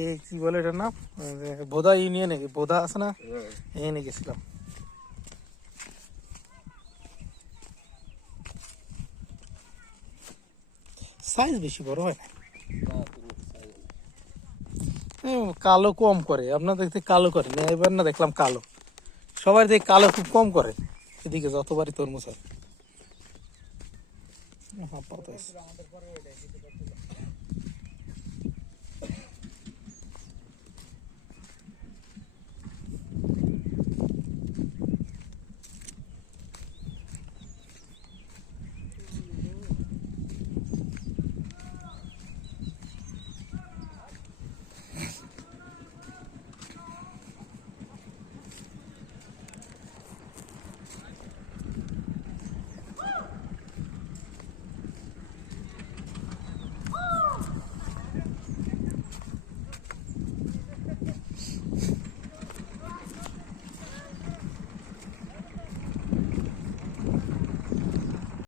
এই কি বলে এটার নাম, বোদা ইউনিয়নে, বোদা আছে না, এখানে গেছিলাম। সাইজ বেশি বড় হয় না, কালো কম করে, আপনার দেখতে কালো করে না, এবার না দেখলাম কালো, সবাই দেখে কালো খুব কম করে এদিকে যতবারই তরমুজ হয়।